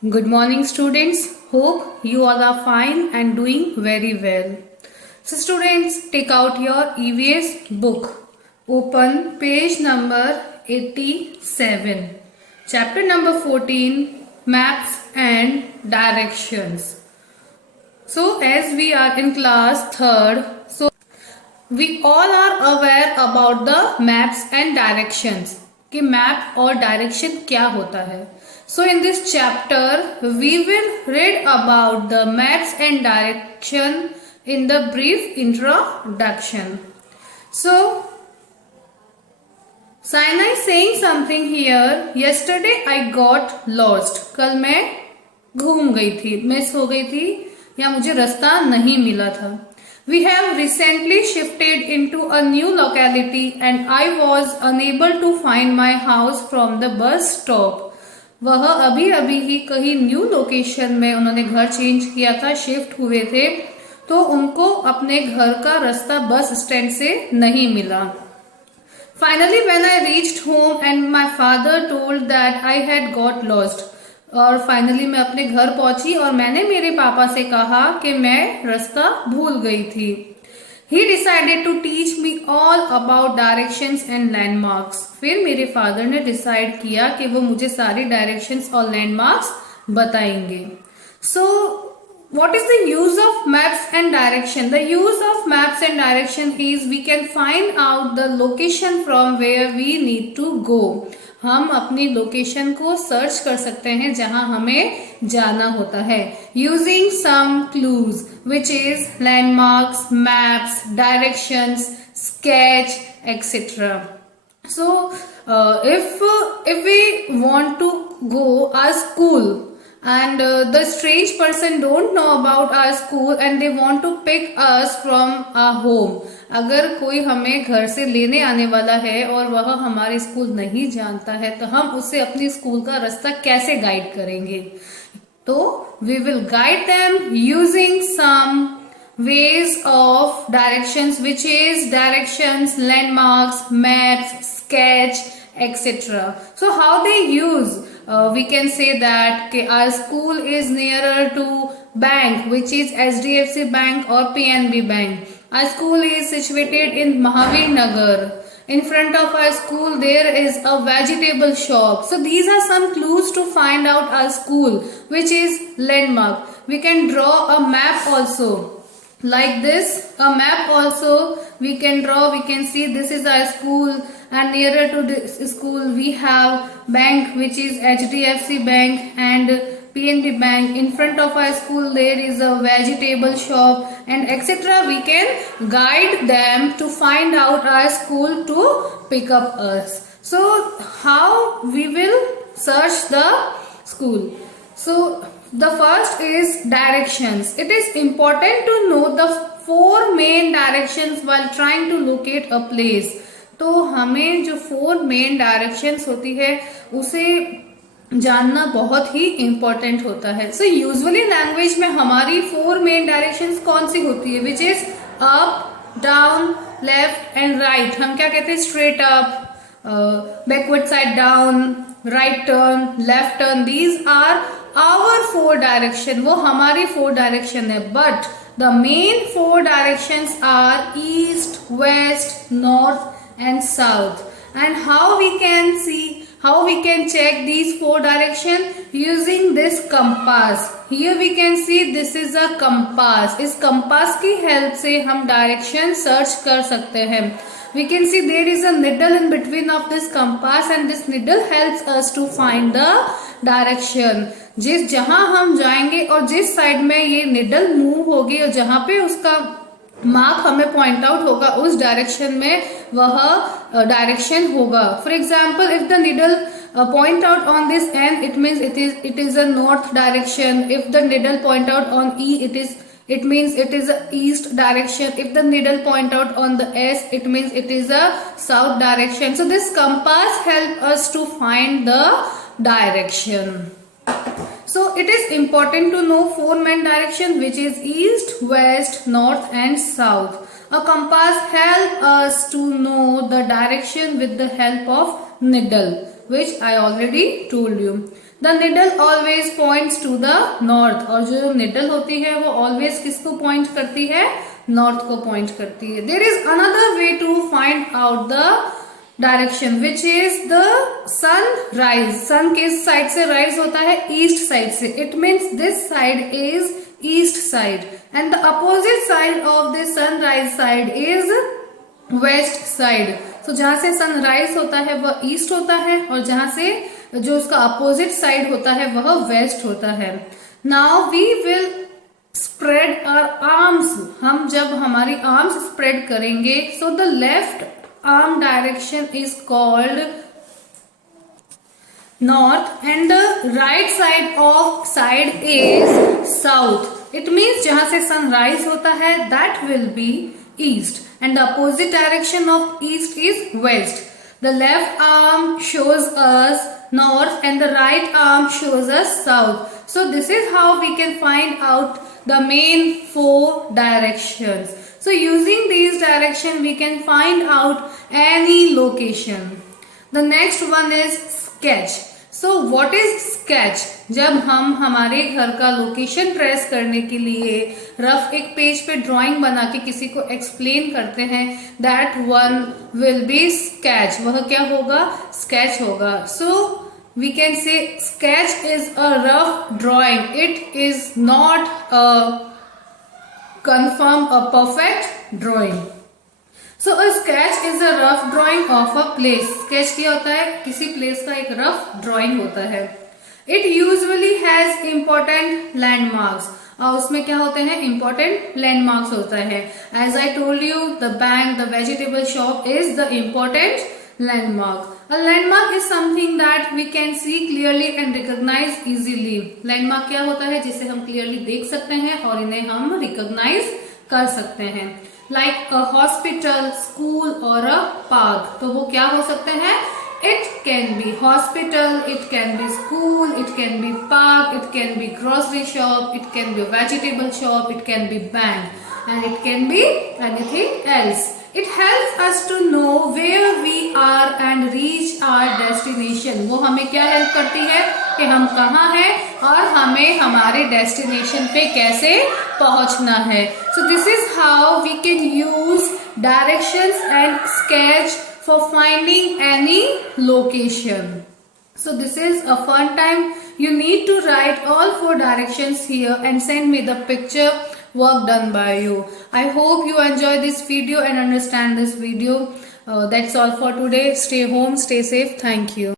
Good morning, students. Hope you all are fine and doing very well. So, students, take out your EVS book. Open page number 87. Chapter number 14, Maps and Directions. So, as we are in class 3rd, so we all are aware about the maps and directions कि map और direction क्या होता है. So in this chapter we will read about the maps and direction in the brief introduction. So Saina is saying something here. Yesterday I got lost. कल मैं घूम गई थी, मिस हो गई थी या मुझे रास्ता नहीं मिला था. We have recently shifted into a new locality and I was unable to find my house from the bus stop. वह अभी अभी ही कहीं न्यू लोकेशन में उन्होंने घर चेंज किया था, शिफ्ट हुए थे, तो उनको अपने घर का रास्ता बस स्टैंड से नहीं मिला. Finally when I reached home and my father told that I had got lost. और फाइनली मैं अपने घर पहुंची और मैंने मेरे पापा से कहा कि मैं रास्ता भूल गई थी. He decided to teach me all about directions and landmarks. फिर मेरे फादर ने डिसाइड किया कि वो मुझे सारी डायरेक्शंस और लैंडमार्क्स बताएंगे. So what is the use of maps and direction? The use of maps and direction is we can find out the location from where we need to go. हम अपनी location को search कर सकते हैं जहां हमें जाना होता है. Using some clues which is landmarks, maps, directions, sketch etcetera. So if we want to go our school and the strange person don't know about our school and they want to pick us from our home. अगर कोई हमें घर से लेने आने वाला है और वह हमारे स्कूल नहीं जानता है तो हम उसे अपनी स्कूल का रास्ता कैसे गाइड करेंगे. तो we will guide them using some ways of directions which is directions, landmarks, maps, sketch, etc. So how they use, we can say that our school is nearer to bank which is HDFC Bank or PNB Bank. Our school is situated in Mahavir Nagar. In front of our school there is a vegetable shop. So these are some clues to find out our school, which is landmark. We can draw a map also. Like this, a map also we can draw. We can see this is our school and nearer to this school we have bank which is HDFC Bank and PNB Bank. In front of our school there is a vegetable shop and etc. We can guide them to find out our school to pick up us. So how we will search the school? So the first is directions. It is important to know the 4 main directions while trying to locate a place. तो हमें जो 4 main directions होती है उसे जानना बहुत ही important होता है. सो यूजुअली लैंग्वेज में हमारी 4 मेन डायरेक्शंस कौन सी होती है, which is up, down, left and right. हम क्या कहते हैं, straight up, backward side down, right turn, left turn. These are our 4 direction. वो हमारी 4 डायरेक्शन है. But the main 4 directions are east, west, north and south. And how we can see, how we can check these 4 direction using this compass. Here we can see this is a compass. इस compass की help से हम direction search कर सकते हैं. We can see there is a needle in between of this compass and this needle helps us to find the direction. जहां हम जाएंगे और जिस साइड में ये needle move होगी और जहां पे उसका मार्क हमें पॉइंट आउट होगा उस डायरेक्शन में वह डायरेक्शन होगा. For example if the needle point out on this and it means it is a north direction. If the needle point out on E it means it is a east direction. If the needle point out on the S, it means it is a south direction. So this compass help us to find the direction. So it is important to know 4 main direction which is east, west, north and south. A compass help us to know the direction with the help of needle which I already told you. The needle always points to the north, और जो needle होती है वो always किसको point करती है, north को point करती है. There is another way to find out the direction which is the sun rise. Sun किस साइड से राइज होता है, ईस्ट साइड से. It means this side is east side and the opposite side of the sunrise side is west side. तो जहां से sunrise होता है वह ईस्ट होता है, और जहां से जो उसका अपोजिट साइड होता है वह वेस्ट होता है. Now we will spread our arms. हम जब हमारी आर्म्स स्प्रेड करेंगे, so the left arm direction is called north and the right side is south. It means जहां से सनराइज होता है that will be east and the opposite direction of east is west. The left arm shows us north and the right arm shows us south. So this is how we can find out the main 4 directions. So using these direction we can find out any location. The next one is sketch. So what is sketch? जब हम हमारे घर का location trace करने के लिए rough एक page पे ड्राइंग बना के किसी को एक्सप्लेन करते हैं, that one will be sketch. वह क्या होगा, स्केच होगा. So we can say sketch is a rough drawing. It is not a confirm a perfect drawing. So a sketch is a rough drawing of a place. Sketch क्या होता है, किसी place का एक रफ ड्राइंग होता है. It usually has important landmarks. और उसमें क्या होते हैं, important landmarks होता है. As I told you, the bank, the vegetable shop is the important landmark. A landmark is something that we can see clearly and recognize easily. Landmark क्या होता है, जिसे हम clearly देख सकते हैं और इन्हें हम recognize कर सकते हैं. Like a hospital, school or a park. तो वो क्या हो सकते हैं, it can be hospital, it can be school, it can be park, it can be grocery shop, it can be vegetable shop, it can be bank, and it can be anything else. It helps us to know where we are and reach our destination. वो हमें क्या help करती है कि हम कहाँ हैं और हमें हमारे डेस्टिनेशन पे कैसे पहुंचना है. So this is how we can use directions and sketch for finding any location. So this is a fun time. You need to write all 4 directions here and send me the picture work done by you. I hope you enjoy this video and understand this video. That's all for today. Stay home, stay safe. Thank you.